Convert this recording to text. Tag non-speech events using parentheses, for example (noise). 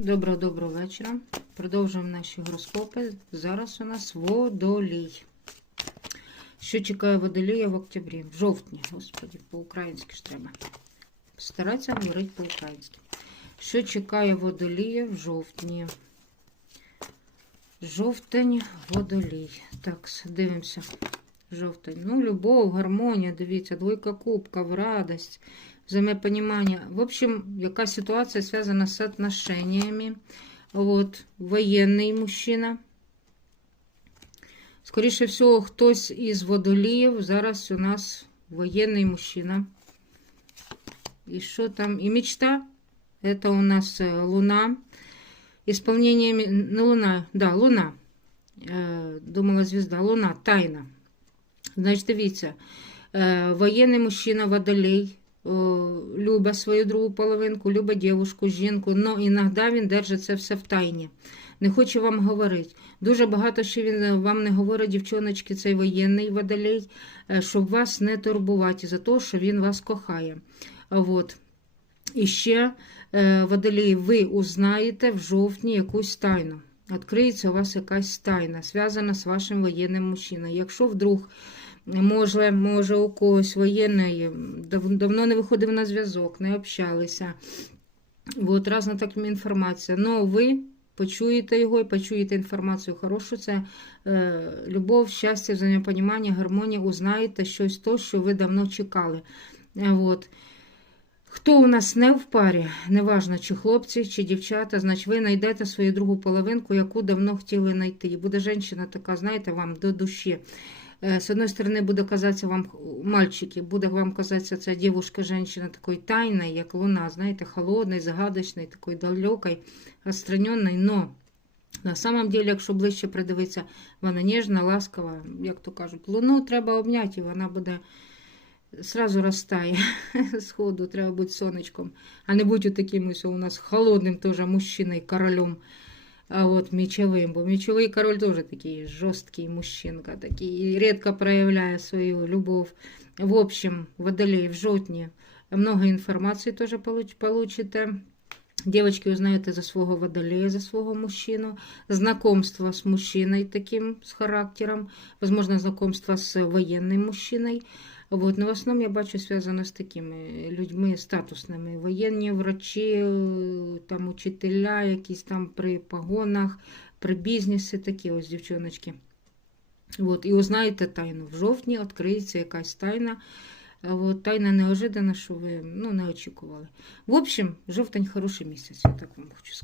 Доброго-доброго вечора. Продовжуємо наші гороскопи. Зараз у нас водолій. Що чекає водолія в октябрі? В жовтні, господі, по-українськи ж треба. Старатися говорити по-українськи. Що чекає водолія в жовтні? Жовтень, водолій. Так, дивимося. Жовтень. Ну, любов, гармонія, дивіться, двойка кубків, радость, взаимопонимание. В общем, яка ситуація зв'язана з отношениями. Вот, воєнний мужчина. Скоріше всього, хтось із водоліїв. Зараз у нас воєнний мужчина. І що там? І мечта. Это у нас э, луна. Исполнение... ме- Ну, луна. Да, луна. Э, Думала звезда. Луна. Тайна. Значить, дивіться. Е, Воєнний мужчина водолей. Любить свою другу половинку, любить дівушку, жінку, але іноді він держить це все в тайні. Не хоче вам говорити. Дуже багато ще він е, вам не говорить, дівчоночки, цей воєнний водолей, е, щоб вас не турбувати за те, що він вас кохає. А Вот. І ще е, водолій, ви узнаєте в жовтні якусь тайну. Відкриється у вас якась тайна, зв'язана з вашим воєнним мужчиною. Якщо вдруг Може, може, у когось воєнний дав- давно не виходив на зв'язок, не общалися. От разна така інформація. Ну, ви почуєте його і почуєте інформацію хорошу. Це е, любов, щастя, взаємопонімання, гармонія, узнаєте щось то, що ви давно чекали. Е, От. Хто у нас не в парі, неважно, чи хлопці, чи дівчата, значить ви знайдете свою другу половинку, яку давно хотіли знайти. І буде жінка така, знаєте, вам до душі. С одной стороны, буде казатися вам мальчики, буде вам казатися ця дівушка, женщина такою тайною, як луна, знаєте, холодною, загадочною, такою далекою, отстраненной, но на самом деле, якщо ближче придивитися, вона ніжна, ласкава, як то кажуть, луну треба обняти, і вона буде сразу розтає (laughs) з ходу, треба бути сонечком, а не бути таким ось у нас холодним теж мужчиною, королем. А вот мечевым, бо Мечевый король тоже такий жорсткий мужчинка, такий редко проявляя свою любов. В общем, водолей в жовтні много інформації теж получ- получите. Девочки узнаєте за свого водолея, за свого мужчину, знакомство с мужчиной таким, с характером, возможно, знакомство с воєнним мужчиной. Вот. Но в основному я бачу зв'язано з такими людьми статусними. Воєнні врачі, е, там учителя, якісь там при погонах, при бізнесі, такі ось дівчоночки. Вот. І узнаєте тайну. В жовтні відкриється якась тайна. От, тайна неожиданно, що ви ну, не очікували. В общем, жовтень хороший місяць, я так вам хочу сказати.